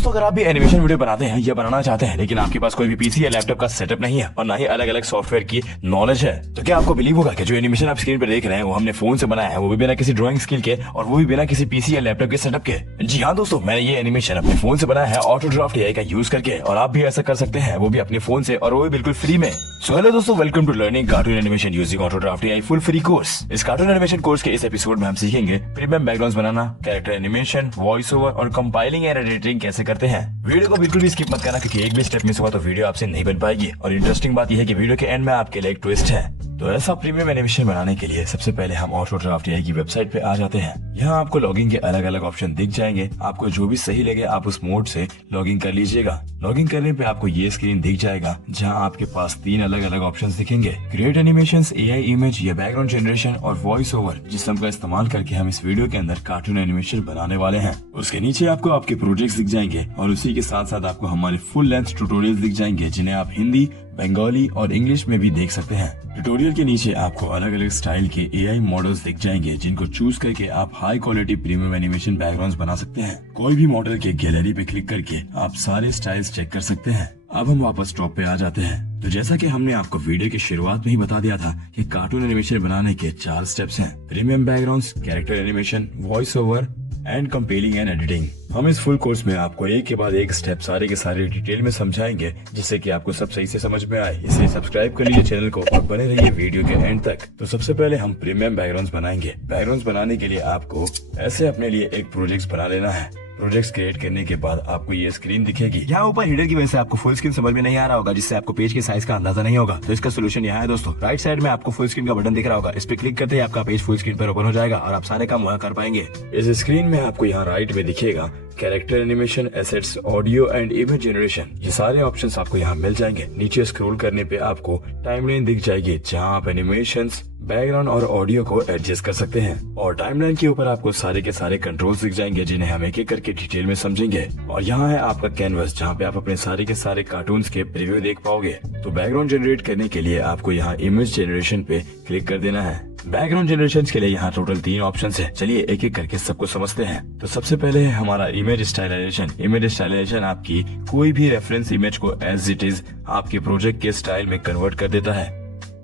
दोस्तों अगर आप भी एनिमेशन वीडियो बनाते हैं या बनाना चाहते हैं लेकिन आपके पास कोई भी पीसी या लैपटॉप का सेटअप नहीं है और ना ही अलग अलग सॉफ्टवेयर की नॉलेज है, तो क्या आपको बिलीव होगा कि जो एनिमेशन आप स्क्रीन पर देख रहे हैं वो हमने फोन से बनाया है, वो भी बिना किसी ड्राइंग स्किल के और वो भी बिना किसी पीसी या लैपटॉप के सेटअप के। जी हाँ दोस्तों, मैंने ये एनिमेशन अपने फोन से बनाया है ऑटोड्राफ्ट एआई का यूज करके, और आप भी ऐसा कर सकते हैं, वो भी अपने फोन से, और वो भी बिल्कुल फ्री में। सो हेलो दोस्तों, welcome to learning cartoon animation using AutoDraft AI full free course. इस कार्टून एनिमेशन कोर्स के इस एपिसोड में हम सीखेंगे प्रीमियम बैकग्राउंड्स बनाना, कैरेक्टर एनिमेशन, वॉइस ओवर और कंपाइलिंग एंड एडिटिंग कैसे करते हैं। वीडियो को बिल्कुल भी स्किप मत करना, क्योंकि एक भी स्टेप मिस हुआ तो वीडियो आपसे नहीं बन पाएगी। और इंटरेस्टिंग बात यह है कि वीडियो के एंड में आपके लिए एक ट्विस्ट है। तो ऐसा प्रीमियम एनिमेशन बनाने के लिए सबसे पहले हम ऑटोड्राफ्ट एआई की वेबसाइट पे आ जाते हैं। यहाँ आपको लॉगिंग के अलग अलग ऑप्शन दिख जाएंगे। आपको जो भी सही लगे आप उस मोड से लॉगिंग कर लीजिएगा। लॉगिंग करने पे आपको ये स्क्रीन दिख जाएगा, जहाँ आपके पास 3 अलग अलग ऑप्शन दिखेंगे: क्रिएट एनिमेशंस, एआई इमेज या बैकग्राउंड जनरेशन और वॉइस ओवर, जिसम का इस्तेमाल करके हम इस वीडियो के अंदर कार्टून एनिमेशन बनाने वाले हैं। उसके नीचे आपको आपके प्रोजेक्ट्स दिख जाएंगे और उसी के साथ साथ आपको हमारे फुल लेंथ ट्यूटोरियल्स दिख जाएंगे, जिन्हें आप हिंदी, बंगाली और इंग्लिश में भी देख सकते हैं। ट्यूटोरियल के नीचे आपको अलग अलग स्टाइल के एआई मॉडल्स दिख जाएंगे, जिनको चूज करके आप high quality premium animation backgrounds बना सकते हैं। कोई भी मॉडल के गैलरी पे क्लिक करके आप सारे स्टाइल्स चेक कर सकते हैं। अब हम वापस टॉप पे आ जाते हैं। तो जैसा कि हमने आपको वीडियो की शुरुआत में ही बता दिया था कि कार्टून एनिमेशन बनाने के 4 स्टेप्स हैं: premium backgrounds, character animation, voice over and compelling and editing. हम इस फुल कोर्स में आपको एक के बाद एक स्टेप सारे के सारे डिटेल में समझाएंगे, जिससे कि आपको सब सही से समझ में आए। इसलिए सब्सक्राइब कर लीजिए चैनल को और बने रहिए वीडियो के एंड तक। तो सबसे पहले हम प्रीमियम बैकग्राउंड्स बनाएंगे। बैकग्राउंड्स बनाने के लिए आपको ऐसे अपने लिए एक प्रोजेक्ट बना लेना है। प्रोजेक्ट्स क्रिएट करने के बाद आपको ये स्क्रीन दिखेगी। यहाँ ऊपर हिडर की वजह से आपको फुल स्क्रीन समझ में नहीं आ रहा होगा, जिससे आपको पेज के साइज का अंदाजा नहीं होगा। तो इसका सोल्यूशन यहाँ है दोस्तों। राइट साइड में आपको फुल स्क्रीन का बटन दिख रहा होगा, इस पे क्लिक करते ही आपका पेज फुल स्क्रीन पर ओपन हो जाएगा और आप सारे काम वहाँ कर पाएंगे। इस स्क्रीन में आपको यहाँ राइट में दिखेगा character animation, assets, audio and image generation. ये सारे ऑप्शंस आपको यहाँ मिल जाएंगे। नीचे स्क्रॉल करने पे आपको टाइमलाइन दिख जाएगी, जहाँ आप एनिमेशंस, बैकग्राउंड और ऑडियो को एडजस्ट कर सकते हैं। और टाइमलाइन के ऊपर आपको सारे के सारे कंट्रोल्स दिख जाएंगे, जिन्हें हम एक एक करके डिटेल में समझेंगे। और यहाँ है आपका कैनवस, जहाँ पे आप अपने सारे के सारे कार्टून्स के प्रीव्यू देख पाओगे। तो बैकग्राउंड जनरेट करने के लिए आपको यहाँ इमेज जनरेशन पे क्लिक कर देना है। बैकग्राउंड जनरेशन के लिए यहाँ टोटल 3 ऑप्शन है। चलिए एक एक करके सबको समझते हैं। तो सबसे पहले है हमारा इमेज स्टाइलाइजेशन। इमेज स्टाइलाइजेशन आपकी कोई भी रेफरेंस इमेज को एज इट इज आपके प्रोजेक्ट के स्टाइल में कन्वर्ट कर देता है।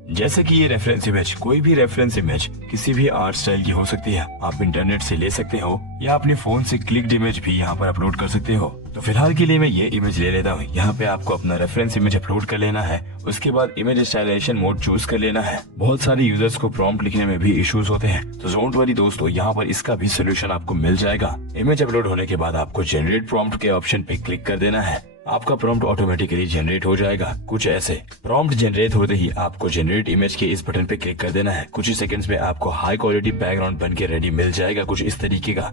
जैसे कि ये रेफरेंस इमेज, कोई भी रेफरेंस इमेज किसी भी आर्ट स्टाइल की हो सकती है। आप इंटरनेट से ले सकते हो या अपने फोन से क्लिक्ड इमेज भी यहाँ पर अपलोड कर सकते हो। तो फिलहाल के लिए मैं ये इमेज ले लेता हूँ। यहाँ पे आपको अपना रेफरेंस इमेज अपलोड कर लेना है। उसके बाद इमेज स्टाइलाइजेशन मोड चूज कर लेना है। बहुत सारे यूजर्स को प्रॉम्प्ट लिखने में भी इश्यूज होते हैं, तो डोंट वरी दोस्तों, यहाँ पर इसका भी सोल्यूशन आपको मिल जाएगा। इमेज अपलोड होने के बाद आपको जनरेट प्रॉम्प्ट के ऑप्शन पे क्लिक कर देना है। आपका प्रॉम्प्ट ऑटोमेटिकली जनरेट हो जाएगा कुछ ऐसे। प्रॉम्प्ट जनरेट होते ही आपको जनरेट इमेज के इस बटन पे क्लिक कर देना है। कुछ ही सेकंड्स में आपको हाई क्वालिटी बैकग्राउंड बन के रेडी मिल जाएगा कुछ इस तरीके का।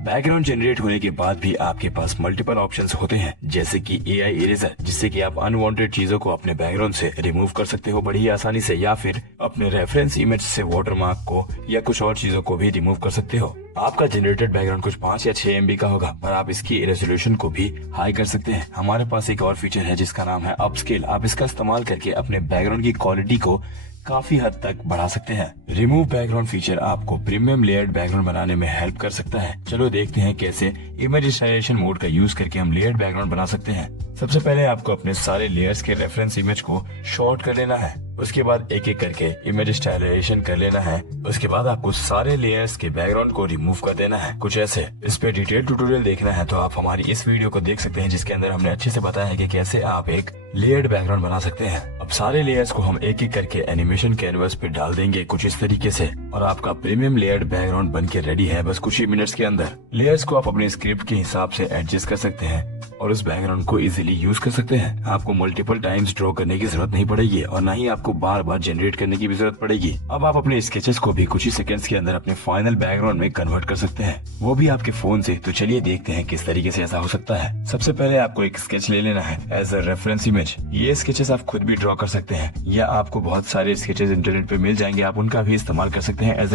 बैकग्राउंड जनरेट होने के बाद भी आपके पास मल्टीपल ऑप्शंस होते हैं, जैसे कि एआई इरेजर, जिससे कि आप अनवांटेड चीजों को अपने बैकग्राउंड से रिमूव कर सकते हो बड़ी ही आसानी से, या फिर अपने रेफरेंस इमेज से वाटरमार्क को या कुछ और चीजों को भी रिमूव कर सकते हो। आपका जनरेटेड बैकग्राउंड कुछ 5 या 6 MB का होगा, पर आप इसकी रेजोल्यूशन को भी हाई कर सकते हैं। हमारे पास एक और फीचर है जिसका नाम है अपस्केल। आप इसका इस्तेमाल करके अपने बैकग्राउंड की क्वालिटी को काफी हद तक बढ़ा सकते हैं। रिमूव बैकग्राउंड फीचर आपको प्रीमियम लेयर्ड बैकग्राउंड बनाने में हेल्प कर सकता है। चलो देखते हैं कैसे इमेज स्टाइलाइजेशन मोड का यूज करके हम लेयर्ड बैकग्राउंड बना सकते हैं। सबसे पहले आपको अपने सारे लेयर्स के रेफरेंस इमेज को शॉर्ट कर लेना है। उसके बाद एक एक करके इमेज स्टाइलाइजेशन कर लेना है। उसके बाद आपको सारे लेयर्स के बैकग्राउंड को रिमूव कर देना है कुछ ऐसे। इस पे डिटेल ट्यूटोरियल देखना है तो आप हमारी इस वीडियो को देख सकते हैं, जिसके अंदर हमने अच्छे से बताया है कि कैसे आप एक लेयर्ड बैकग्राउंड बना सकते हैं। अब सारे लेयर्स को हम एक एक करके एनिमेशन कैनवस पे डाल देंगे कुछ इस तरीके से, और आपका प्रीमियम लेयर्ड बैकग्राउंड बन के रेडी है बस कुछ ही मिनट्स के अंदर। लेयर्स को आप अपने स्क्रिप्ट के हिसाब से एडजस्ट कर सकते हैं और उस बैकग्राउंड को इजीली यूज कर सकते हैं। आपको मल्टीपल टाइम्स ड्रॉ करने की जरूरत नहीं पड़ेगी और न ही आपको बार बार जनरेट करने की भी जरूरत पड़ेगी। अब आप अपने स्केचेस को भी कुछ ही सेकंड्स के अंदर अपने फाइनल बैकग्राउंड में कन्वर्ट कर सकते हैं, वो भी आपके फोन से। तो चलिए देखते हैं किस तरीके से ऐसा हो सकता है। सबसे पहले आपको एक स्केच ले लेना है एज अ रेफरेंस इमेज। ये स्केचेस आप खुद भी ड्रॉ कर सकते हैं या आपको बहुत सारे स्केचेस इंटरनेट पे मिल जाएंगे, आप उनका भी इस्तेमाल कर सकते सकते हैं एज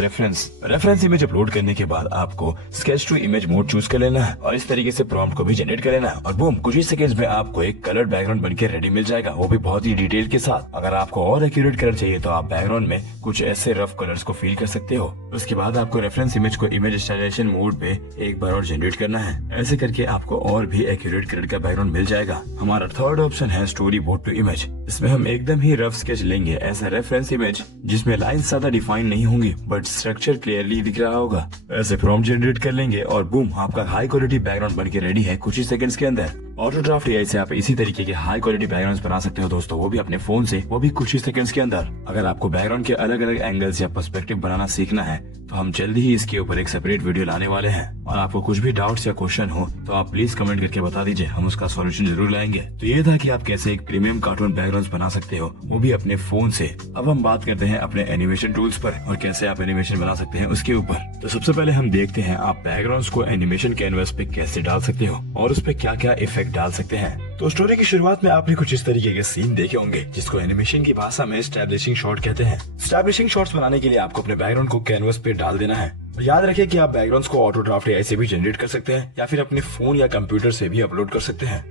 रेफरेंस इमेज अपलोड करने के बाद आपको sketch to image mode choose कर लेना है और इस तरीके से प्रॉम्प्ट को भी जनरेट कर लेना है और बूम, कुछ ही सेकंड्स में आपको एक कलर बैकग्राउंड बनके रेडी मिल जाएगा, वो भी बहुत ही डिटेल के साथ। अगर आपको और एक्यूरेट कलर चाहिए तो आप बैकग्राउंड में कुछ ऐसे रफ कलर्स को फील कर सकते हो। उसके बाद आपको रेफरेंस इमेज को इमेज स्टाइलेशन मोड पे एक बार और जनरेट करना है। ऐसे करके आपको और भी एक्यूरेट कलर का बैकग्राउंड मिल जाएगा। हमारा थर्ड ऑप्शन है स्टोरी बोर्ड टू इमेज। इसमें हम एकदम ही रफ स्केच लेंगे ऐसा रेफरेंस इमेज जिसमें लाइंस ज्यादा डिफाइन नहीं होंगी बट स्ट्रक्चर क्लियरली दिख रहा होगा। ऐसे प्रॉम्प्ट जनरेट कर लेंगे और बूम, आपका हाई क्वालिटी बैकग्राउंड बनके रेडी है कुछ ही सेकंड्स के अंदर। ऑटो ड्राफ्ट एआई से आप इसी तरीके के हाई क्वालिटी बैकग्राउंड्स बना सकते हो दोस्तों, वो भी अपने फोन से, वो भी कुछ ही सेकंड्स के अंदर। अगर आपको बैकग्राउंड के अलग अलग एंगल्स या पर्सपेक्टिव बनाना सीखना है तो हम जल्दी ही इसके ऊपर एक सेपरेट वीडियो लाने वाले हैं। और आपको कुछ भी डाउट्स या क्वेश्चन हो तो आप प्लीज कमेंट करके बता दीजिए, हम उसका सॉल्यूशन जरूर लाएंगे। तो ये था कि आप कैसे एक प्रीमियम कार्टून बैकग्राउंड बना सकते हो, वो भी अपने फोन से। अब हम बात करते हैं अपने एनिमेशन टूल्स पर और कैसे आप एनिमेशन बना सकते हैं उसके ऊपर। तो सबसे पहले हम देखते हैं आप बैकग्राउंड्स को एनिमेशन कैनवास पे कैसे डाल सकते हो और उस पे क्या क्या इफेक्ट डाल सकते हैं। तो स्टोरी की शुरुआत में आपने कुछ इस तरीके के सीन देखे होंगे जिसको एनिमेशन की भाषा में एस्टैब्लिशिंग शॉट कहते हैं। एस्टैब्लिशिंग शॉट्स बनाने के लिए आपको अपने बैकग्राउंड को कैनवास पे डाल देना है। और याद रखिए कि आप बैकग्राउंड्स को ऑटो ड्राफ्ट एआई से भी जनरेट कर सकते हैं या फिर अपने फोन या कंप्यूटर से भी अपलोड कर सकते हैं।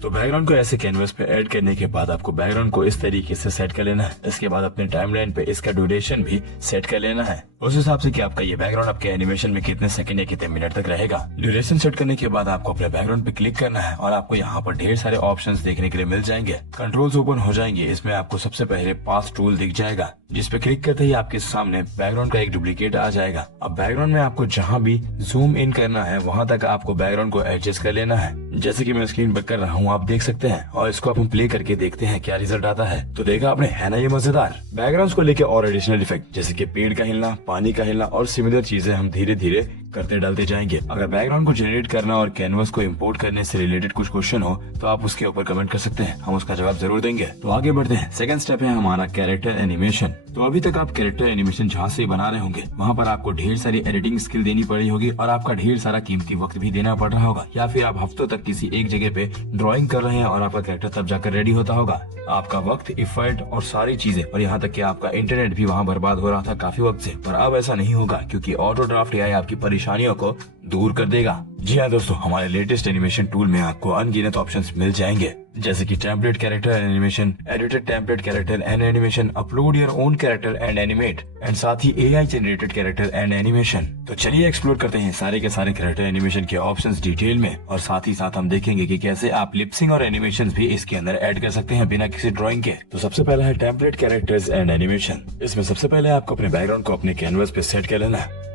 तो बैकग्राउंड को ऐसे कैनवास पे ऐड करने के बाद आपको बैकग्राउंड को इस तरीके से सेट कर लेना है। इसके बाद अपने टाइमलाइन पे इसका ड्यूरेशन भी सेट कर लेना है उस हिसाब से कि आपका ये बैकग्राउंड आपके एनिमेशन में कितने सेकंड या कितने मिनट तक रहेगा। ड्यूरेशन सेट करने के बाद आपको अपने बैकग्राउंड पे क्लिक करना है और आपको यहाँ पर ढेर सारे ऑप्शंस देखने के लिए मिल जाएंगे। कंट्रोल्स ओपन हो जाएंगे। इसमें आपको सबसे पहले पास टूल दिख जाएगा जिस पे क्लिक करते ही आपके सामने बैकग्राउंड का एक डुप्लीकेट आ जाएगा। अब बैकग्राउंड में आपको जहाँ भी जूम इन करना है वहाँ तक आपको बैकग्राउंड को एडजस्ट कर लेना है। जैसे कि मैं स्क्रीन पर कर रहा हूँ, आप देख सकते हैं और इसको आप हम प्ले करके देखते हैं क्या रिजल्ट आता है। तो देखा आपने, है ना ये मजेदार। बैकग्राउंड्स को लेके और एडिशनल इफेक्ट जैसे कि पेड़ का हिलना, पानी का हिलना और सिमिलर चीजें हम धीरे धीरे करते डालते जाएंगे। अगर बैकग्राउंड को जनरेट करना और कैनवास को इंपोर्ट करने से रिलेटेड कुछ क्वेश्चन हो तो आप उसके ऊपर कमेंट कर सकते हैं, हम उसका जवाब जरूर देंगे। तो आगे बढ़ते हैं। सेकंड स्टेप है हमारा कैरेक्टर एनिमेशन। तो अभी तक आप कैरेक्टर एनिमेशन जहाँ से बना रहे होंगे वहाँ पर आपको ढेर सारी एडिटिंग स्किल देनी पड़ी होगी और आपका ढेर सारा कीमती वक्त भी देना पड़ रहा होगा, या फिर आप हफ्तों तक किसी एक जगह पे ड्राइंग कर रहे हैं और आपका कैरेक्टर तब जाकर रेडी होता होगा। आपका वक्त, इफर्ट और सारी चीजें और यहाँ तक कि आपका इंटरनेट भी वहाँ बर्बाद हो रहा था काफी वक्त से। पर अब ऐसा नहीं होगा क्योंकि ऑटो ड्राफ्ट एआई आपकी परेशानियों को दूर कर देगा। जी हाँ दोस्तों, हमारे लेटेस्ट एनिमेशन टूल में आपको अनगिनत ऑप्शंस मिल जाएंगे जैसे कि template character animation, edited template character and animation, upload your own character and animate and साथ ही AI generated character and animation. तो चलिए एक्सप्लोर करते हैं सारे के सारे कैरेक्टर एनिमेशन के ऑप्शंस डिटेल में और साथ ही साथ हम देखेंगे कि कैसे आप लिपसिंग और एनिमेशन भी इसके अंदर ऐड कर सकते हैं बिना किसी ड्राइंग के। तो सबसे पहला है टेम्पलेट कैरेक्टर्स एंड एनिमेशन। इसमें सबसे पहले आपको अपने बैकग्राउंड को अपने कैनवास पे सेट कर लेना है।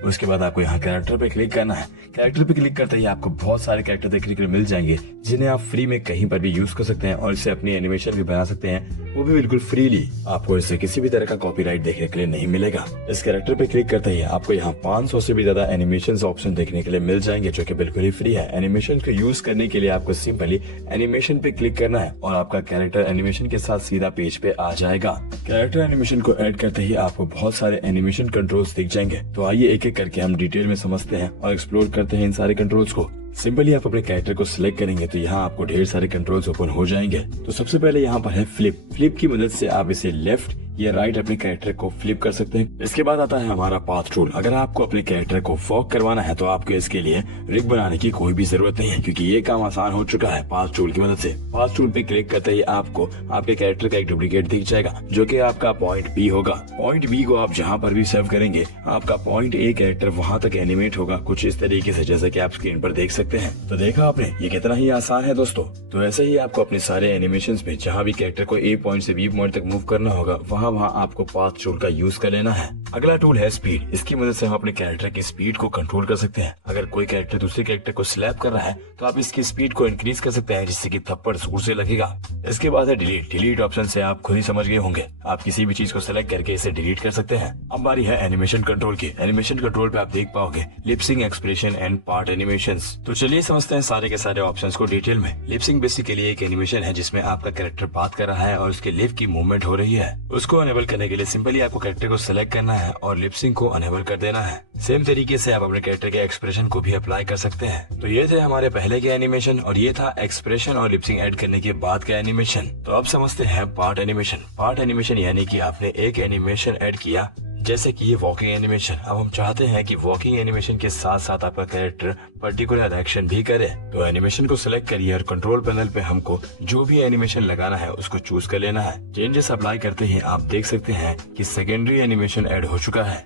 उसके बाद आपको यहाँ कैरेक्टर पे क्लिक करना है। कैरेक्टर पे क्लिक करते ही आपको बहुत सारे कैरेक्टर देखने के लिए मिल जाएंगे जिन्हें आप फ्री में कहीं पर भी यूज कर सकते हैं और इससे अपनी एनिमेशन भी बना सकते हैं, वो भी बिल्कुल फ्रीली। आपको इससे किसी भी तरह का कॉपीराइट देखने के लिए नहीं मिलेगा। इस कैरेक्टर पे क्लिक करते ही आपको यहाँ 500 से भी ज्यादा एनिमेशन ऑप्शन देखने के लिए मिल जाएंगे जो कि बिल्कुल ही फ्री है। एनिमेशन को यूज करने के लिए आपको सिंपली एनिमेशन पे क्लिक करना है और आपका कैरेक्टर एनिमेशन के साथ सीधा पेज पे आ जाएगा। कैरेक्टर एनिमेशन को ऐड करते ही आपको बहुत सारे एनिमेशन कंट्रोल्स दिख जाएंगे। तो आइए एक एक करके हम डिटेल में समझते हैं और एक्सप्लोर करते हैं इन सारे कंट्रोल्स को। सिंपली आप अपने कैरेक्टर को सिलेक्ट करेंगे तो यहाँ आपको ढेर सारे कंट्रोल्स ओपन हो जाएंगे। तो सबसे पहले यहाँ पर है फ्लिप की मदद से आप इसे लेफ्ट या राइट अपने कैरेक्टर को फ्लिप कर सकते हैं। इसके बाद आता है हमारा पाथ टूल। अगर आपको अपने कैरेक्टर को वॉक करवाना है तो आपको इसके लिए रिग बनाने की कोई भी जरूरत नहीं है क्योंकि ये काम आसान हो चुका है पाथ टूल की मदद से। पाथ टूल पे क्लिक करते ही आपको आपके कैरेक्टर का एक डुप्लीकेट दिख जाएगा जो कि आपका पॉइंट बी होगा। पॉइंट बी को आप जहाँ पर भी सेव करेंगे आपका पॉइंट ए कैरेक्टर वहाँ तक एनिमेट होगा कुछ इस तरीके से जैसे कि आप स्क्रीन पर देख सकते हैं। तो देखा आपने, ये कितना ही आसान है दोस्तों। तो ऐसे ही आपको अपने सारे एनिमेशन में जहाँ भी कैरेक्टर को ए पॉइंट से बी पॉइंट तक मूव करना होगा वहाँ आपको पाथ टूल का यूज कर लेना है। अगला टूल है स्पीड। इसकी मदद से हम अपने कैरेक्टर की स्पीड को कंट्रोल कर सकते हैं। अगर कोई कैरेक्टर दूसरे कैरेक्टर को स्लैप कर रहा है तो आप इसकी स्पीड को इंक्रीज कर सकते हैं जिससे कि थप्पड़ जोर से लगेगा। इसके बाद है डिलीट ऑप्शन से आप खुद ही समझ गए होंगे, आप किसी भी चीज को सिलेक्ट करके इसे डिलीट कर सकते हैं। अब बारी है एनिमेशन कंट्रोल की। एनिमेशन कंट्रोल पे आप देख पाओगे lip sync, expression and part animations. तो चलिए समझते हैं सारे के सारे ऑप्शंस को डिटेल में। लिपसिंग बेसिकली एक एनिमेशन है जिसमें आपका कैरेक्टर बात कर रहा है और उसके लिप की मूवमेंट हो रही है। उसको अनेबल करने के लिए सिंपली आपको कैरेक्टर को सिलेक्ट करना है और लिपसिंग को अनेबल कर देना है। सेम तरीके से आप अपने कैरेक्टर के एक्सप्रेशन को भी अप्लाई कर सकते हैं। तो ये थे हमारे पहले के एनिमेशन और ये था एक्सप्रेशन और लिपसिंग ऐड करने के बाद का एनिमेशन। तो अब समझते हैं पार्ट एनिमेशन। पार्ट एनिमेशन यानी कि आपने एक एनिमेशन ऐड किया, जैसे कि ये वॉकिंग एनिमेशन। अब हम चाहते हैं कि वॉकिंग एनिमेशन के साथ साथ आपका कैरेक्टर पर्टिकुलर एक्शन भी करे। तो एनिमेशन को सिलेक्ट करिए और कंट्रोल पैनल पे हमको जो भी एनिमेशन लगाना है उसको चूज कर लेना है। चेंजेस अप्लाई करते ही आप देख सकते हैं कि सेकेंडरी एनिमेशन ऐड हो चुका है।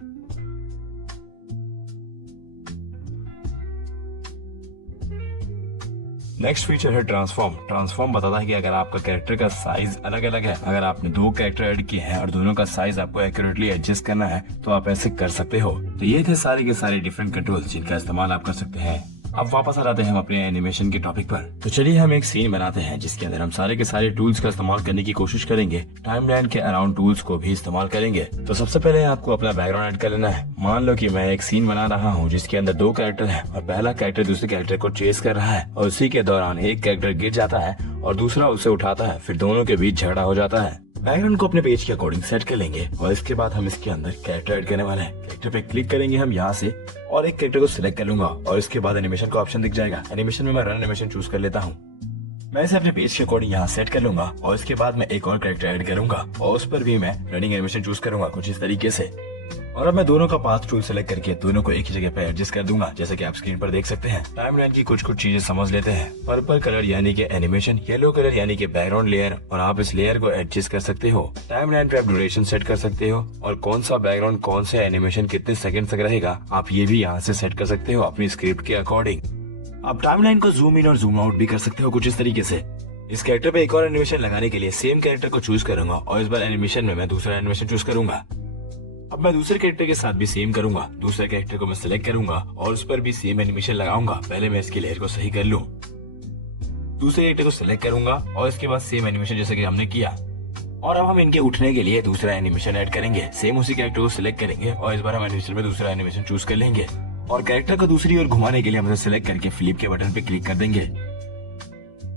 नेक्स्ट फीचर है ट्रांसफॉर्म। ट्रांसफॉर्म बताता है कि अगर आपका कैरेक्टर का साइज अलग अलग है, अगर आपने दो कैरेक्टर ऐड किए हैं और दोनों का साइज आपको एक्यूरेटली एडजस्ट करना है तो आप ऐसे कर सकते हो। तो ये थे सारे के सारे डिफरेंट कंट्रोल्स जिनका इस्तेमाल आप कर सकते हैं। अब वापस आ जाते हैं हम अपने एनिमेशन के टॉपिक पर। तो चलिए हम एक सीन बनाते हैं जिसके अंदर हम सारे के सारे टूल्स का इस्तेमाल करने की कोशिश करेंगे। टाइमलाइन के अराउंड टूल्स को भी इस्तेमाल करेंगे। तो सबसे पहले आपको अपना बैकग्राउंड ऐड कर लेना है। मान लो कि मैं एक सीन बना रहा हूँ जिसके अंदर दो कैरेक्टर हैं और पहला कैरेक्टर दूसरे कैरेक्टर को चेस कर रहा है और उसी के दौरान एक कैरेक्टर गिर जाता है और दूसरा उसे उठाता है, फिर दोनों के बीच झगड़ा हो जाता है। बैकग्राउंड को अपने पेज के अकॉर्डिंग सेट कर लेंगे और इसके बाद हम इसके अंदर कैरेक्टर ऐड करने वाले हैं। कैरेक्टर पे क्लिक करेंगे हम यहाँ से और एक कैरेक्टर को सिलेक्ट कर लूंगा और इसके बाद एनिमेशन का ऑप्शन दिख जाएगा। एनिमेशन में मैं रन एनिमेशन चूज कर लेता हूँ। मैं इसे अपने पेज के अकॉर्डिंग यहाँ सेट कर लूंगा और इसके बाद मैं एक और कैरेक्टर ऐड करूंगा और उस पर भी मैं रनिंग एनिमेशन चूज करूंगा कुछ इस तरीके से। और अब मैं दोनों का पाथ टूल सेलेक्ट करके दोनों को एक ही जगह पे एडजस्ट कर दूंगा, जैसे कि आप स्क्रीन पर देख सकते हैं। टाइमलाइन की कुछ चीजें समझ लेते हैं। पर्पल कलर यानी कि एनिमेशन, येलो कलर यानी कि बैकग्राउंड लेयर और आप इस लेयर को एडजस्ट कर सकते हो। टाइमलाइन पे आप ड्यूरेशन सेट कर सकते हो और कौन सा बैकग्राउंड कौन सा एनिमेशन कितने सेकंड तक रहेगा आप ये भी यहाँ से सेट कर सकते हो अपनी स्क्रिप्ट के अकॉर्डिंग। आप टाइमलाइन को जूम इन और जूम आउट भी कर सकते हो कुछ इस तरीके से। इस कैरेक्टर पे एक और एनिमेशन लगाने के लिए सेम कैरेक्टर को चूज करूंगा और इस बार एनिमेशन में मैं दूसरा एनिमेशन चूज करूंगा। अब मैं दूसरे कैरेक्टर के साथ भी सेम करूंगा। दूसरे कैरेक्टर को मैं सिलेक्ट करूंगा और उस पर भी सेम एनिमेशन लगाऊंगा। पहले मैं इसकी लेयर को सही कर लूं। दूसरे कैरेक्टर को सिलेक्ट करूंगा और इसके बाद सेम एनिमेशन जैसे कि हमने किया। और अब हम इनके उठने के लिए दूसरा एनिमेशन ऐड करेंगे। सेम उसी कैरेक्टर को सिलेक्ट करेंगे और इस बार हम एनिमेशन में दूसरा एनिमेशन चूज कर लेंगे और कैरेक्टर को दूसरी ओर घुमाने के लिए हम इसे सिलेक्ट करके फ्लिप के बटन पे क्लिक कर देंगे।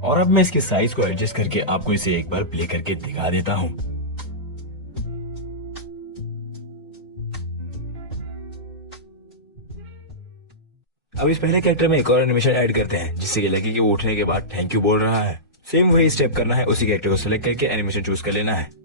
और अब मैं इसके साइज को एडजस्ट करके आपको इसे एक बार प्ले करके दिखा देता हूँ। अब इस पहले कैरेक्टर में एक और एनिमेशन ऐड करते हैं जिससे कि लगे कि वो उठने के बाद थैंक यू बोल रहा है। सेम वही स्टेप करना है, उसी कैरेक्टर को सिलेक्ट करके एनिमेशन चूज कर लेना है।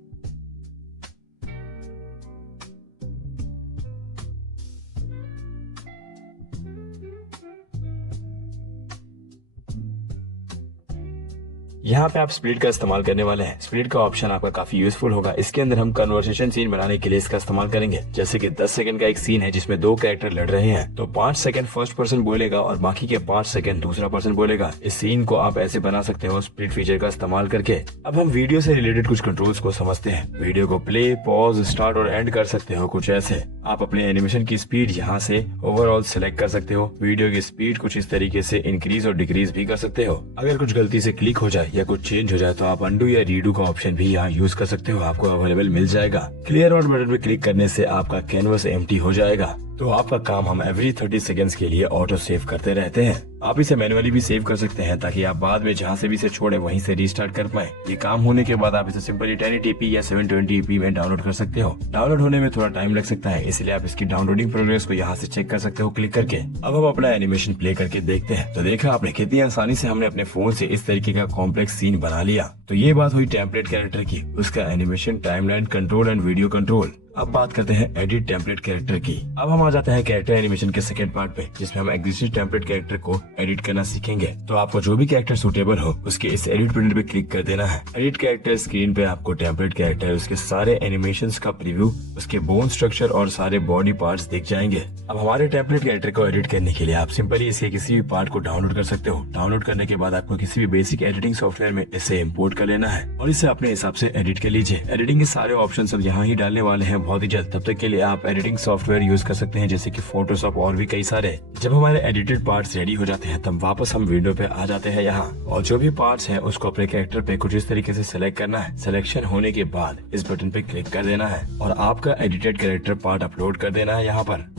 यहाँ पे आप स्प्लिट का इस्तेमाल करने वाले हैं। स्प्लिट का ऑप्शन आपका काफी यूजफुल होगा। इसके अंदर हम कन्वर्सेशन सीन बनाने के लिए इसका इस्तेमाल करेंगे। जैसे कि 10 सेकंड का एक सीन है जिसमें दो कैरेक्टर लड़ रहे हैं, तो 5 सेकंड फर्स्ट पर्सन बोलेगा और बाकी के 5 सेकंड दूसरा पर्सन बोलेगा। इस सीन को आप ऐसे बना सकते हो स्प्लिट फीचर का इस्तेमाल करके। अब हम वीडियो से रिलेटेड कुछ कंट्रोल्स को समझते हैं। वीडियो को प्ले, पॉज, स्टार्ट और एंड कर सकते हो कुछ ऐसे। आप अपने एनिमेशन की स्पीड यहाँ से ओवरऑल सिलेक्ट कर सकते हो। वीडियो की स्पीड कुछ इस तरीके से इंक्रीज और डिक्रीज भी कर सकते हो। अगर कुछ गलती से क्लिक हो जाए या कुछ चेंज हो जाए तो आप अंडू या रीडू का ऑप्शन भी यहाँ यूज कर सकते हो, आपको अवेलेबल मिल जाएगा। क्लियर आउट बटन पे क्लिक करने से आपका कैनवस एम्प्टी हो जाएगा। तो आपका काम हम एवरी 30 सेकंड्स के लिए ऑटो सेव करते रहते हैं। आप इसे मैनुअली भी सेव कर सकते हैं ताकि आप बाद में जहाँ से भी इसे छोड़े वहीं से रीस्टार्ट कर पाए। ये काम होने के बाद आप इसे सिंपली 1080p या 720p में डाउनलोड कर सकते हो। डाउनलोड होने में थोड़ा टाइम लग सकता है, इसलिए आप इसकी डाउनलोडिंग प्रोग्रेस को यहाँ से चेक कर सकते हो क्लिक करके। अब हम अपना एनिमेशन प्ले करके देखते हैं। तो देखा आपने कितनी आसानी से हमने अपने फोन से इस तरीके का कॉम्प्लेक्स सीन बना लिया। तो ये बात हुई टेम्पलेट कैरेक्टर की, उसका animation, timeline control and video control. अब बात करते हैं एडिट टेम्पलेट कैरेक्टर की। अब हम आ जाते हैं कैरेक्टर एनिमेशन के सेकंड पार्ट पे, जिसमें हम एग्जिस्टिंग टेम्पलेट कैरेक्टर को एडिट करना सीखेंगे। तो आपको जो भी कैरेक्टर सूटेबल हो उसके इस एडिट बटन पे क्लिक कर देना है। एडिट कैरेक्टर स्क्रीन पे आपको टेम्पलेट कैरेक्टर, उसके सारे एनिमेशंस का प्रीव्यू, उसके बोन स्ट्रक्चर और सारे बॉडी पार्ट्स दिख जाएंगे। अब हमारे टेम्पलेट कैरेक्टर को एडिट करने के लिए आप सिंपली इसके किसी भी पार्ट को डाउनलोड कर सकते हो। डाउनलोड करने के बाद आपको किसी भी बेसिक एडिटिंग सॉफ्टवेयर में इसे इम्पोर्ट कर लेना है और इसे अपने हिसाब से एडिट कर लीजिए। एडिटिंग के सारे ऑप्शन अब यहाँ ही डालने वाले हैं बहुत ही जल्द। तब तक के लिए आप एडिटिंग सॉफ्टवेयर यूज कर सकते हैं जैसे कि फोटोशॉप और भी कई सारे। जब हमारे एडिटेड पार्ट्स रेडी हो जाते हैं तब वापस हम विंडो पे आ जाते हैं यहाँ, और जो भी पार्ट्स हैं उसको अपने कैरेक्टर पे कुछ इस तरीके से सिलेक्ट करना है। सिलेक्शन होने के बाद इस बटन पे क्लिक कर देना है और आपका एडिटेड कैरेक्टर पार्ट अपलोड कर देना है यहाँ पर।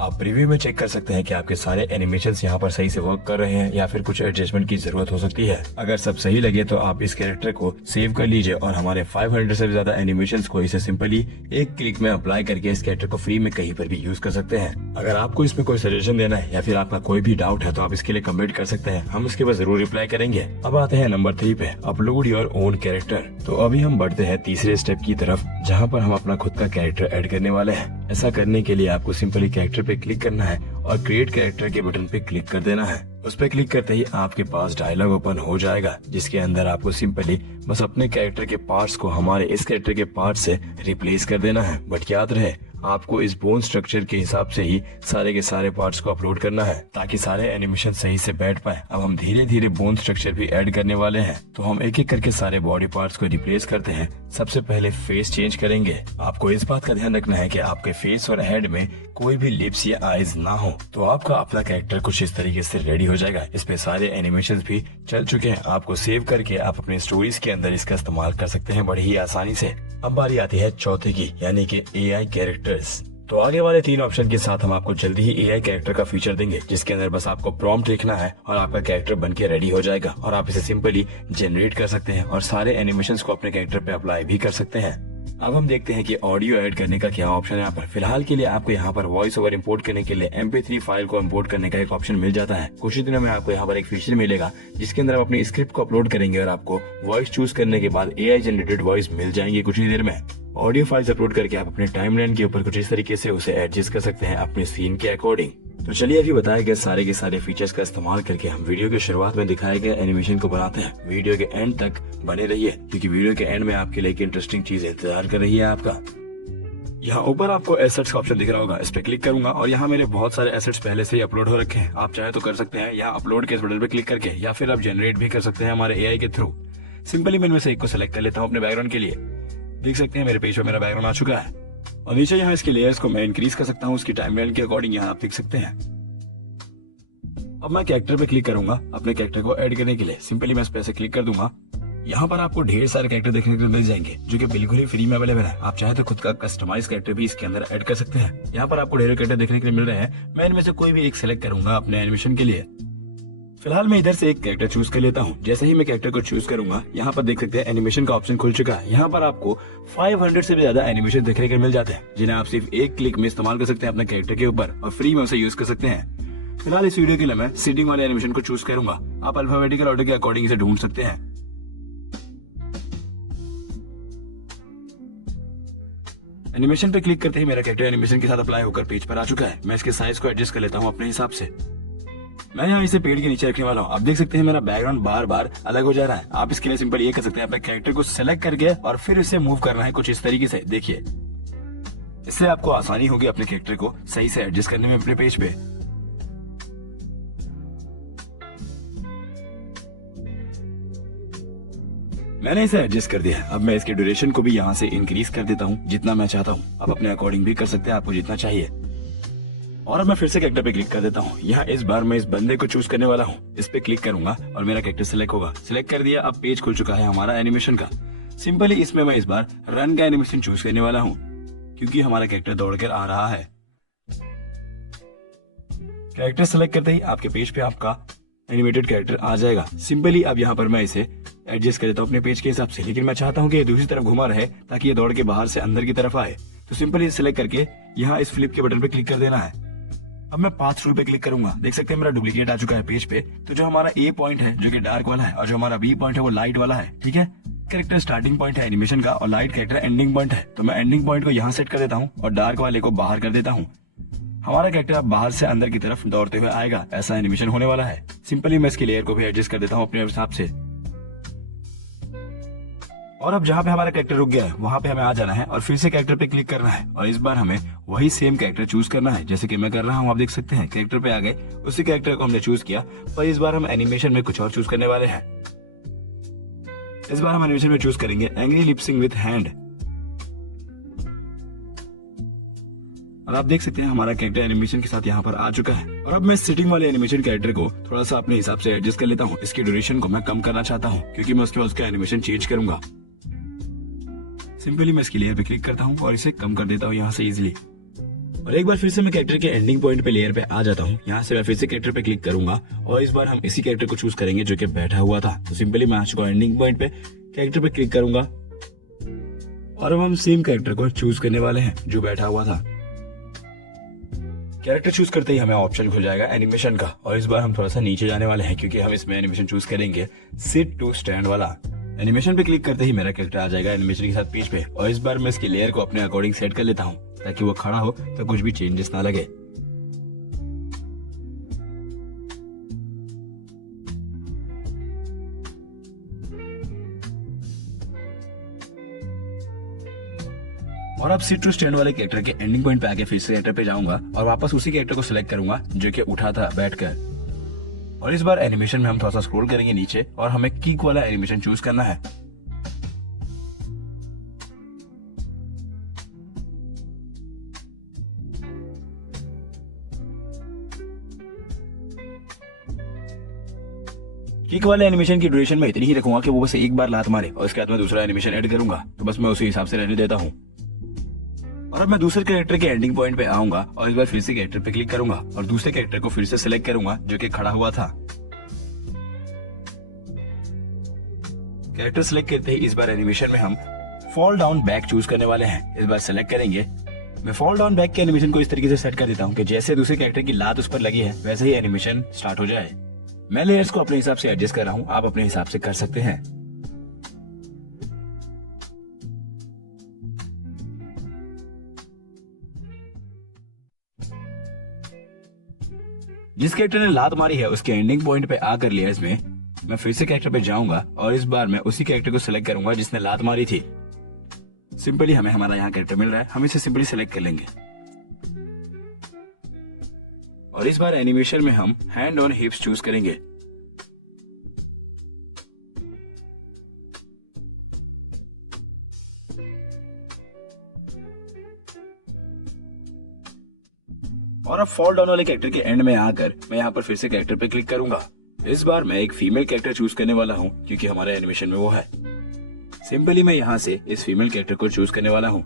आप प्रीव्यू में चेक कर सकते हैं कि आपके सारे एनिमेशंस यहाँ पर सही से वर्क कर रहे हैं या फिर कुछ एडजस्टमेंट की जरूरत हो सकती है। अगर सब सही लगे तो आप इस कैरेक्टर को सेव कर लीजिए और हमारे 500 से भी ज्यादा एनिमेशंस को इसे सिंपली एक क्लिक में अप्लाई करके इस कैरेक्टर को फ्री में कहीं पर भी यूज कर सकते हैं। अगर आपको इसमें कोई सजेशन देना है या फिर आपका कोई भी डाउट है तो आप इसके लिए कमेंट कर सकते हैं, हम इसके बाद जरूर रिप्लाई करेंगे। अब आते हैं नंबर 3 पे, अपलोड योर ओन कैरेक्टर। तो अभी हम बढ़ते हैं तीसरे स्टेप की तरफ, जहाँ पर हम अपना खुद का कैरेक्टर ऐड करने वाले हैं। ऐसा करने के लिए आपको सिंपली कैरेक्टर पे क्लिक करना है और क्रिएट कैरेक्टर के बटन पे क्लिक कर देना है। उस पर क्लिक करते ही आपके पास डायलॉग ओपन हो जाएगा, जिसके अंदर आपको सिंपली बस अपने कैरेक्टर के पार्ट्स को हमारे इस कैरेक्टर के पार्ट से रिप्लेस कर देना है। बट याद रहे, आपको इस बोन स्ट्रक्चर के हिसाब से ही सारे के सारे पार्ट्स को अपलोड करना है ताकि सारे एनिमेशन सही से बैठ पाए। अब हम धीरे धीरे बोन स्ट्रक्चर भी ऐड करने वाले हैं, तो हम एक एक करके सारे बॉडी पार्ट्स को रिप्लेस करते हैं। सबसे पहले फेस चेंज करेंगे। आपको इस बात का ध्यान रखना है कि आपके फेस और हेड में कोई भी लिप्स या आईज ना हो, तो आपका अपना कैरेक्टर कुछ इस तरीके से रेडी हो जाएगा। इस पे सारे एनिमेशन भी चल चुके हैं। आपको सेव करके आप अपने स्टोरीज के अंदर इसका इस्तेमाल कर सकते हैं बड़ी ही आसानी से। अब बारी आती है चौथे की, यानी कि AI कैरेक्टर्स। तो आगे वाले 3 ऑप्शन के साथ हम आपको जल्दी ही AI कैरेक्टर का फीचर देंगे, जिसके अंदर बस आपको प्रॉम्प्ट लिखना है और आपका कैरेक्टर बनके रेडी हो जाएगा और आप इसे सिंपली जनरेट कर सकते हैं और सारे एनिमेशंस को अपने कैरेक्टर पे अप्लाई भी कर सकते हैं। अब हम देखते हैं कि ऑडियो ऐड करने का क्या ऑप्शन है यहाँ पर। फिलहाल के लिए आपको यहाँ पर वॉइस ओवर इंपोर्ट करने के लिए MP3 फाइल को इंपोर्ट करने का एक ऑप्शन मिल जाता है। कुछ ही दिनों में आपको यहाँ पर एक फीचर मिलेगा, जिसके अंदर आप अपनी स्क्रिप्ट को अपलोड करेंगे और आपको वॉइस चूज करने के बाद AI जनरेटेड वॉइस मिल जाएंगे कुछ ही देर में। ऑडियो फाइल्स अपलोड करके आप अपने टाइमलाइन के ऊपर कुछ इस तरीके से उसे एडजस्ट कर सकते हैं अपने सीन के अकॉर्डिंग। तो चलिए अभी बताए गए सारे के सारे फीचर्स का इस्तेमाल करके हम वीडियो के शुरुआत में दिखाए गए एनिमेशन को बनाते हैं। वीडियो के एंड तक बने रहिए, क्योंकि वीडियो के एंड में आपके लिए एक इंटरेस्टिंग चीज इंतजार कर रही है आपका। यहाँ ऊपर आपको एसेट्स का ऑप्शन दिख रहा होगा, इस पे क्लिक करूंगा और यहाँ मेरे बहुत सारे एसेट्स पहले से ही अपलोड हो रखे हैं। आप चाहे तो कर सकते हैं यहाँ अपलोड के इस बटन पे क्लिक करके, या फिर आप जनरेट भी कर सकते हैं हमारे AI के थ्रू। सिंपली मैं इनमें से एक को सिलेक्ट कर लेता हूँ अपने बैकग्राउंड के लिए। देख सकते हैं मेरे पेज पे मेरा बैकग्राउंड आ चुका है और नीचे यहाँ इसके लेयर्स को मैं इंक्रीज कर सकता हूँ उसकी टाइमलाइन के अकॉर्डिंग, यहाँ आप देख सकते हैं। अब मैं कैरेक्टर पे क्लिक करूंगा अपने कैरेक्टर को ऐड करने के लिए। सिंपली मैं इस पे ऐसे क्लिक कर दूंगा। यहाँ पर आपको ढेर सारे कैरेक्टर देखने को मिल जाएंगे, जो कि बिल्कुल ही फ्री में अवेलेबल है। आप चाहे तो खुद का कस्टमाइज कैरेक्टर भी इसके अंदर ऐड कर सकते हैं। यहाँ पर आपको ढेर कैरेक्टर देखने के लिए मिल रहे हैं। मैं इनमें से कोई भी एक सिलेक्ट करूंगा अपने एनिमेशन के लिए। फिलहाल मैं इधर से एक कैरेक्टर चूज कर लेता हूँ। जैसे ही मैं कैरेक्टर को चूज करूंगा, यहाँ पर देख सकते हैं एनिमेशन का ऑप्शन खुल चुका है। यहाँ पर आपको 500 से भी ज्यादा एनिमेशन देखने को मिल जाते हैं, जिन्हें आप सिर्फ एक क्लिक में इस्तेमाल कर सकते हैं अपने कैरेक्टर के ऊपर और फ्री में उसे यूज कर सकते हैं। फिलहाल इस वीडियो के लिए मैं सीटिंग वाले एनिमेशन को चूज करूंगा। आप अल्फाबेटिकल ऑर्डर के अकॉर्डिंग इसे ढूंढ सकते हैं। एनिमेशन पे क्लिक करते ही मेरा कैरेक्टर एनिमेशन के साथ अप्लाई होकर पेज पर आ चुका है। मैं इसके साइज को एडजस्ट कर लेता हूँ अपने हिसाब से। मैं यहाँ इसे पेड़ के नीचे रखने वाला हूँ। आप देख सकते हैं मेरा बैकग्राउंड बार बार अलग हो जा रहा है। आप इसके लिए सिंपल ये कर सकते हैं, अपने कैरेक्टर को सिलेक्ट करके और फिर इसे मूव करना है कुछ इस तरीके से। देखिए, इससे आपको आसानी होगी अपने कैरेक्टर को सही से एडजस्ट करने में अपने पेज पे। मैंने इसे एडजस्ट कर दिया है। अब मैं इसके ड्यूरेशन को भी यहाँ से इंक्रीज कर देता हूँ जितना मैं चाहता हूँ। आप अपने अकॉर्डिंग भी कर सकते हैं, आपको जितना चाहिए। और अब मैं फिर से कैरेक्टर पे क्लिक कर देता हूँ। यहाँ इस बार मैं इस बंदे को चूज करने वाला हूँ। इस पे क्लिक करूंगा और मेरा कैरेक्टर सिलेक्ट होगा। सिलेक्ट कर दिया। अब पेज खुल चुका है हमारा एनिमेशन का। सिंपली इसमें मैं इस बार रन का एनिमेशन चूज करने वाला हूँ, क्योंकि हमारा कैरेक्टर दौड़कर आ रहा है। कैरेक्टर सिलेक्ट करते ही आपके पेज पे आपका एनिमेटेड कैरेक्टर आ जाएगा। सिंपली अब यहाँ पर मैं इसे एडजस्ट कर देता हूँ अपने पेज के हिसाब से, लेकिन मैं चाहता हूँ कि ये दूसरी तरफ घुमा रहे ताकि ये दौड़ के बाहर से अंदर की तरफ आए। तो सिंपली सिलेक्ट करके यहाँ इस फ्लिप के बटन पे क्लिक कर देना है। अब मैं पाथ थ्रू पे क्लिक करूंगा। देख सकते हैं मेरा डुप्लीकेट आ चुका है पेज पे। तो जो हमारा A पॉइंट है जो कि डार्क वाला है और जो हमारा B पॉइंट है वो लाइट वाला है। ठीक है, कैरेक्टर स्टार्टिंग पॉइंट है एनिमेशन का और लाइट कैरेक्टर एंडिंग पॉइंट है। तो मैं एंडिंग पॉइंट को यहाँ सेट कर देता हूँ और डार्क वाले को बाहर कर देता हूँ। हमारा कैरेक्टर अब बाहर से अंदर की तरफ दौड़ते हुए आएगा, ऐसा एनिमेशन होने वाला है। सिंपली मैं इसकी लेयर को भी एडजस्ट कर देता हूँ अपने हिसाब से। और अब जहाँ पे हमारा कैरेक्टर रुक गया है वहां पे हमें आ जाना है और फिर से कैरेक्टर पे क्लिक करना है और इस बार हमें वही सेम कैरेक्टर चूज करना है जैसे कि मैं कर रहा हूँ। आप देख सकते हैं कैरेक्टर पे आ गए, उसी कैरेक्टर को हमने चूज किया, पर इस बार हम एनिमेशन में कुछ और चूज करने वाले हैं। इस बार हम एनिमेशन में चूज करेंगे एंग्री लिपसिंग विथ हैंड। और आप देख सकते हैं हमारा कैरेक्टर एनिमेशन के साथ यहाँ पर आ चुका है। और अब मैं सिटिंग वाले एनिमेशन कैरेक्टर को थोड़ा सा अपने हिसाब से एडजस्ट कर लेता हूँ। इसकी ड्यूरेशन को मैं कम करना चाहता हूँ क्योंकि मैं उसके बाद उसका एनिमेशन चेंज करूंगा। सिंपली मैं इसकी लेयर पे क्लिक करता हूँ और इसे कम कर देता हूँ यहाँ से इजीली। और एक बार फिर से मैं कैरेक्टर के एंडिंग पॉइंट पे लेयर पे आ जाता हूँ। यहाँ से मैं फिर से कैरेक्टर पे क्लिक करूंगा और इस बार हम इसी कैरेक्टर को चूज करेंगे जो कि बैठा हुआ था। तो सिंपली मैं आ चुका हूँ एंडिंग पॉइंट पे, कैरेक्टर पे क्लिक करूंगा और अब हम सेम कैरेक्टर को चूज करने वाले हैं जो बैठा हुआ था। कैरेक्टर चूज करते ही हमें ऑप्शन खुल जाएगा एनिमेशन का और इस बार हम थोड़ा सा नीचे जाने वाले हैं क्योंकि हम इसमें एनिमेशन चूज करेंगे सिट टू स्टैंड वाला। एनिमेशन पे क्लिक करते ही मेरा कैरेक्टर आ जाएगा एनिमेशन के साथ पेज पे और इस बार मैं इसकी लेयर को अपने अकॉर्डिंग सेट कर लेता हूँ ताकि वो खड़ा हो तो कुछ भी चेंजेस ना लगे। और अब सिट टू स्टैंड वाले कैरेक्टर के एंडिंग पॉइंट पे आके फिर से कैरेक्टर पे जाऊंगा और वापस उसी कैरेक्टर को सिलेक्ट करूंगा जो कि उठा था बैठकर। और इस बार एनिमेशन में हम थोड़ा सा स्क्रॉल करेंगे नीचे और हमें किक वाला एनिमेशन चूज करना है। किक वाले एनिमेशन की ड्यूरेशन में इतनी ही रखूंगा कि वो बस एक बार लात मारे और इसके बाद मैं दूसरा एनिमेशन ऐड करूंगा, तो बस मैं उसी हिसाब से रहने देता हूँ। और अब मैं दूसरे कैरेक्टर के एंडिंग पॉइंट पे आऊंगा और इस बार फिर से कैरेक्टर पे क्लिक करूंगा और दूसरे कैरेक्टर को फिर से सिलेक्ट करूंगा जो कि खड़ा हुआ था। कैरेक्टर सिलेक्ट करते ही इस बार एनिमेशन में हम फॉल डाउन बैक चूज करने वाले हैं। इस बार सिलेक्ट करेंगे। मैं फॉल डाउन बैक के एनिमेशन को इस तरीके से सेट कर देता हूँ कि जैसे दूसरे कैरेक्टर की लात उस पर लगी है वैसे ही एनिमेशन स्टार्ट हो जाए। मैं लेयर्स को अपने हिसाब से एडजस्ट कर रहा हूँ, आप अपने हिसाब से कर सकते हैं। जिस कैरेक्टर ने लात मारी है उसके एंडिंग पॉइंट पे आकर लेयर्स में मैं फिर से कैरेक्टर पे जाऊंगा और इस बार मैं उसी कैरेक्टर को सिलेक्ट करूंगा जिसने लात मारी थी। सिंपली हमें हमारा यहाँ कैरेक्टर मिल रहा है, हम इसे सिंपली सिलेक्ट कर लेंगे और इस बार एनिमेशन में हम हैंड ऑन हिप्स चूज करेंगे। और अब फॉल डाउन वाले कैरेक्टर के एंड में आकर मैं यहाँ पर फिर से कैरेक्टर पे क्लिक करूंगा। इस बार मैं एक फीमेल कैरेक्टर चूज करने वाला हूँ क्योंकि हमारे एनिमेशन में वो है। सिंपली मैं यहाँ से इस फीमेल कैरेक्टर को चूज करने वाला हूँ।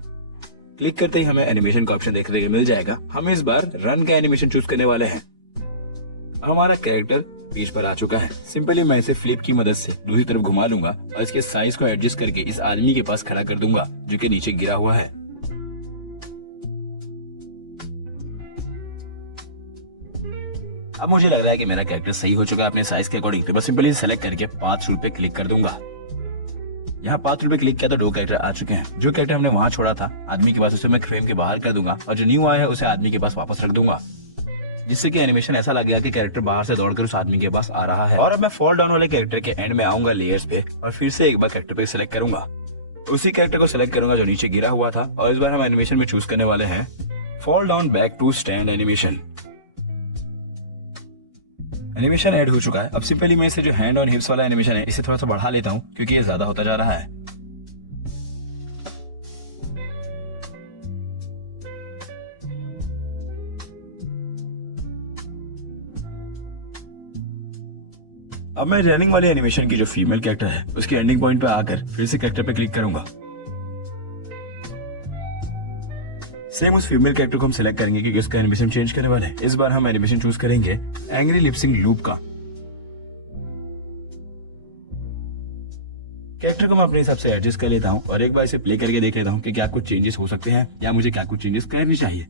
क्लिक करते ही हमें एनिमेशन का ऑप्शन देखने को मिल जाएगा। हम इस बार रन का एनिमेशन चूज करने वाले हैं और हमारा कैरेक्टर पेज पर आ चुका है। सिंपली मैं इसे फ्लिप की मदद से दूसरी तरफ घुमा लूंगा और इसके साइज को एडजस्ट करके इस आदमी के पास खड़ा कर दूंगा जो कि नीचे गिरा हुआ है। अब मुझे लग रहा है कि मेरा कैरेक्टर सही हो चुका है अपने साइज के अकॉर्डिंग, तो बस सिंपली सेलेक्ट करके पाथ रूल पे क्लिक कर दूंगा। यहाँ पाथ रूल पे क्लिक किया तो 2 कैरेक्टर आ चुके हैं। जो कैरेक्टर हमने वहां छोड़ा था आदमी के पास उसे मैं फ्रेम के बाहर कर दूंगा और जो न्यू आया है उसे आदमी के पास वापस रख दूंगा, जिससे कि एनिमेशन ऐसा लगेगा कि कैरेक्टर बाहर से दौड़कर उस आदमी के पास आ रहा है। और अब मैं फॉल डाउन वाले कैरेक्टर के एंड में आऊंगा लेयर्स पे और फिर से एक बार कैरेक्टर पे सिलेक्ट करूंगा। उसी कैरेक्टर को सिलेक्ट करूंगा जो नीचे गिरा हुआ था और इस बार हम एनिमेशन में चूज करने वाले हैं fall down back to stand animation. Animation add हो चुका है। अब सिंपली मैं इसे जो हैंड ऑन हिप्स वाला एनिमेशन है इसे थोड़ा सा बढ़ा लेता हूं क्योंकि ये ज्यादा होता जा रहा है। अब मैं रनिंग वाले एनिमेशन की जो फीमेल कैरेक्टर है उसके एंडिंग पॉइंट पे आकर फिर से कैरेक्टर पे क्लिक करूंगा। सेम उस फीमेल कैरेक्टर को हम सिलेक्ट करेंगे क्योंकि उसका एनिमेशन चेंज करने वाले हैं। इस बार हम एनिमेशन चूज करेंगे एंग्री लिपसिंग लूप का। कैरेक्टर को मैं अपने हिसाब से एडजस्ट कर लेता हूं और एक बार इसे प्ले करके देख लेता हूं कि क्या कुछ चेंजेस हो सकते हैं या मुझे क्या कुछ चेंजेस करनी चाहिए।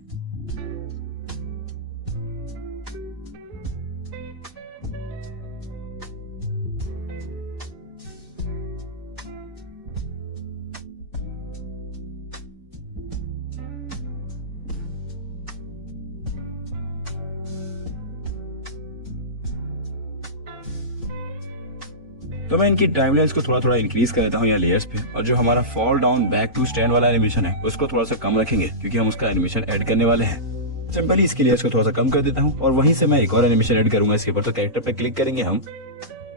तो मैं इनकी टाइमलाइंस को थोड़ा थोड़ा इंक्रीज कर देता हूँ यहाँ लेयर्स पे और जो हमारा fall down back to stand वाला एनिमेशन है उसको थोड़ा सा कम रखेंगे क्योंकि हम उसका एनिमेशन ऐड करने वाले हैं। सिंपली इसकी लेयर्स को थोड़ा सा कम कर देता हूँ और वहीं से मैं एक और एनिमेशन ऐड करूंगा इसके ऊपर। तो कैरेक्टर पे क्लिक करेंगे हम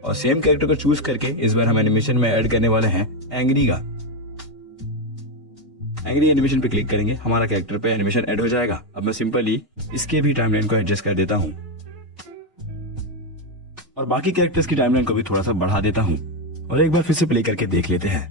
और सेम कैरेक्टर को चूज करके इस बार हम एनिमेशन में ऐड करने वाले हैं एंग्री का। एंग्री एनिमेशन पे क्लिक करेंगे, हमारा कैरेक्टर पे एनिमेशन ऐड हो जाएगा। अब मैं सिंपली इसके भी टाइमलाइन को एडजस्ट कर देता हूँ और बाकी कैरेक्टर्स की टाइमलाइन को भी थोड़ा सा बढ़ा देता हूँ और एक बार फिर से प्ले करके देख लेते हैं।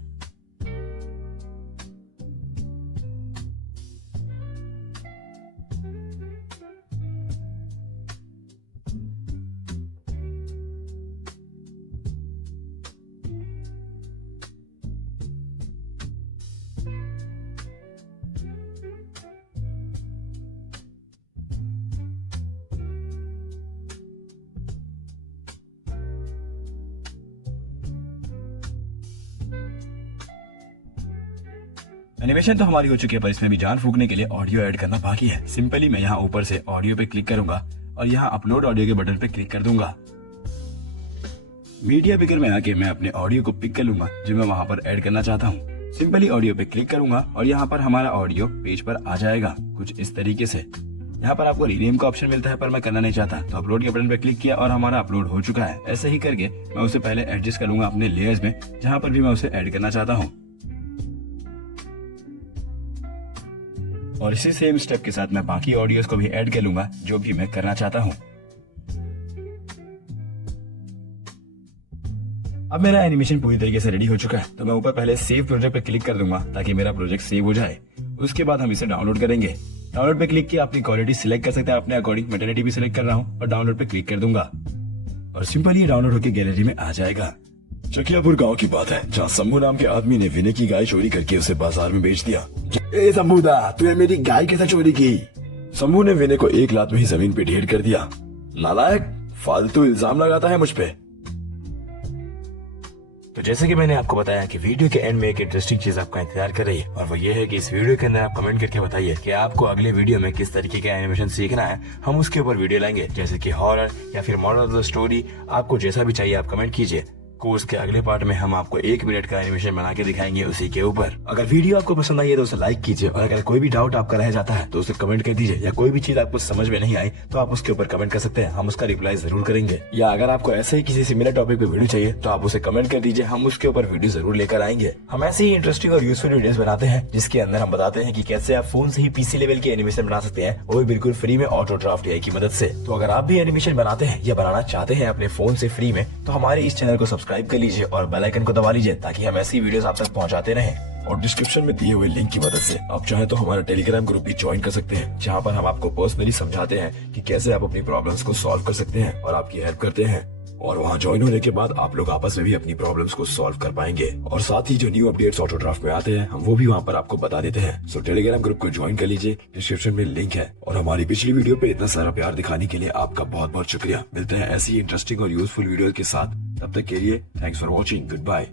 एनिमेशन तो हमारी हो चुकी है, पर इसमें भी जान फूकने के लिए ऑडियो ऐड करना बाकी है। सिंपली मैं यहाँ ऊपर से ऑडियो पे क्लिक करूंगा और यहाँ अपलोड ऑडियो के बटन पे क्लिक कर दूंगा। मीडिया पिकर में आके मैं अपने ऑडियो को पिक कर लूंगा जो मैं वहाँ पर ऐड करना चाहता हूँ। सिंपली ऑडियो पे क्लिक करूंगा और यहाँ पर हमारा ऑडियो पेज पर आ जाएगा कुछ इस तरीके से। यहाँ पर आपको रीनेम का ऑप्शन मिलता है, पर मैं करना नहीं चाहता, तो अपलोड के बटन पे क्लिक किया और हमारा अपलोड हो चुका है। ऐसे ही करके मैं उसे पहले एडजस्ट कर लूंगा अपने लेयर्स में, जहाँ पर भी मैं उसे ऐड करना चाहता हूँ। और इसी सेम स्टेप के साथ मैं बाकी ऑडियोज को भी ऐड कर लूंगा जो भी मैं करना चाहता हूँ। अब मेरा एनिमेशन पूरी तरीके से रेडी हो चुका है, तो मैं ऊपर पहले सेव प्रोजेक्ट पे क्लिक कर दूंगा ताकि मेरा प्रोजेक्ट सेव हो जाए। उसके बाद हम इसे डाउनलोड करेंगे। डाउनलोड पे क्लिक किया, अपनी क्वालिटी सिलेक्ट कर सकते हैं अपने अकॉर्डिंग। मैं 1080p सिलेक्ट कर रहा हूँ और डाउनलोड पे क्लिक कर दूंगा और सिंपली ये डाउनलोड होकर गैलरी में आ जाएगा। चकियापुर गांव की बात है, जहाँ शंभू नाम के आदमी ने विनय की गाय चोरी करके उसे बाजार में बेच दिया। ए शंभूदा, तूने मेरी गाय कैसे चोरी की? शंभू ने विनय को एक लात में ही जमीन पे ढेर कर दिया। नालायक, फालतू इल्जाम लगाता है मुझ पे। तो जैसे कि मैंने आपको बताया कि वीडियो के एंड में एक इंटरेस्टिंग चीज आपका इंतजार कर रही है, और वो ये है कि इस वीडियो के अंदर आप कमेंट करके बताइए कि आपको अगले वीडियो में किस तरीके का एनिमेशन सीखना है। हम उसके ऊपर वीडियो लाएंगे, जैसे कि हॉरर या फिर मॉरल ऑफ द स्टोरी। आपको जैसा भी चाहिए आप कमेंट कीजिए। कोर्स के अगले पार्ट में हम आपको 1 मिनट का एनिमेशन बना के दिखाएंगे उसी के ऊपर। अगर वीडियो आपको पसंद आई है तो उसे लाइक कीजिए, और अगर कोई भी डाउट आपका रह जाता है तो उसे कमेंट कर दीजिए, या कोई भी चीज आपको समझ में नहीं आई तो आप उसके ऊपर कमेंट कर सकते हैं, हम उसका रिप्लाई जरूर करेंगे। या अगर आपको ऐसे ही किसी सिमिलर टॉपिक पे वीडियो चाहिए तो आप उसे कमेंट कर दीजिए, हम उसके ऊपर वीडियो जरूर लेकर आएंगे। हम ऐसे ही इंटरेस्टिंग और यूजफुल वीडियोस बनाते हैं जिसके अंदर हम बताते हैं कि कैसे आप फोन से ही पीसी लेवल के एनिमेशन बना सकते हैं, वो भी बिल्कुल फ्री में ऑटो ड्राफ्ट AI की मदद से। तो अगर आप भी एनिमेशन बनाते हैं या बनाना चाहते हैं अपने फोन से फ्री में, तो हमारे इस चैनल को सब्सक्राइब कर लीजिए और बेल आइकन को दबा लीजिए ताकि हम ऐसी वीडियोस आप तक पहुंचाते रहें। और डिस्क्रिप्शन में दिए हुए लिंक की मदद से आप चाहे तो हमारा टेलीग्राम ग्रुप भी ज्वाइन कर सकते हैं, जहां पर हम आपको पर्सनली समझाते हैं कि कैसे आप अपनी प्रॉब्लम्स को सॉल्व कर सकते हैं और आपकी हेल्प करते हैं। और वहां ज्वाइन होने के बाद आप लोग आपस में भी अपनी प्रॉब्लम्स को सॉल्व कर पाएंगे, और साथ ही जो न्यू अपडेट्स ऑटो ड्राफ्ट में आते हैं हम वो भी वहां पर आपको बता देते हैं। सो टेलीग्राम ग्रुप को ज्वाइन कर लीजिए, डिस्क्रिप्शन में लिंक है। और हमारी पिछली वीडियो पे इतना सारा प्यार दिखाने के लिए आपका बहुत बहुत शुक्रिया। मिलते हैं ऐसी इंटरेस्टिंग और यूजफुल वीडियो के साथ, तब तक के लिए thanks for watching, good bye.